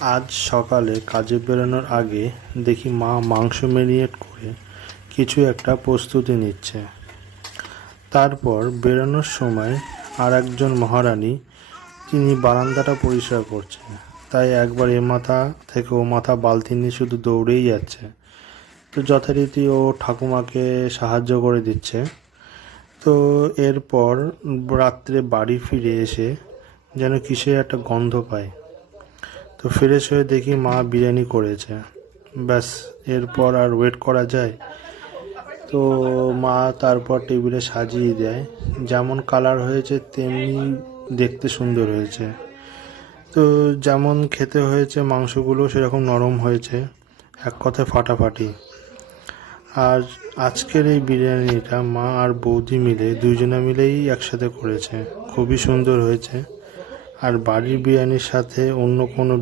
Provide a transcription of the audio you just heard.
আজ সকালে কাজে বেরোনোর আগে দেখি মা মাংস ম্যারিনেট করে কিছু একটা প্রস্তুতি নিচ্ছে। তারপর বেরোনোর সময় আর একজন মহারানী, তিনি বারান্দাটা পরিষ্কার করছেন। তাই একবার এ মাথা থেকে ও মাথা বালতি নিয়ে শুধু দৌড়েই যাচ্ছে। তো যথারীতি ও ঠাকুমাকে সাহায্য করে দিচ্ছে। তো এরপর রাত্রে বাড়ি ফিরে এসে যেন কিসের একটা গন্ধ পায়। তো ফ্রেশ হয়ে দেখি মা বিরিয়ানি করেছে। ব্যাস, এরপর আর ওয়েট করা যায়? তো মা তারপর টেবিলে সাজিয়ে দেয়। যেমন কালার হয়েছে তেমনি দেখতে সুন্দর হয়েছে। তো যেমন খেতে হয়েছে মাংসগুলো সেরকম নরম হয়েছে, এক কথায় ফাটাফাটি। আর আজকের এই বিরিয়ানিটা মা আর বৌদি মিলে দুজনে মিলেই একসাথে করেছে, খুবই সুন্দর হয়েছে। আর বাড়ির বিরিয়ানির সাথে অন্য কোনো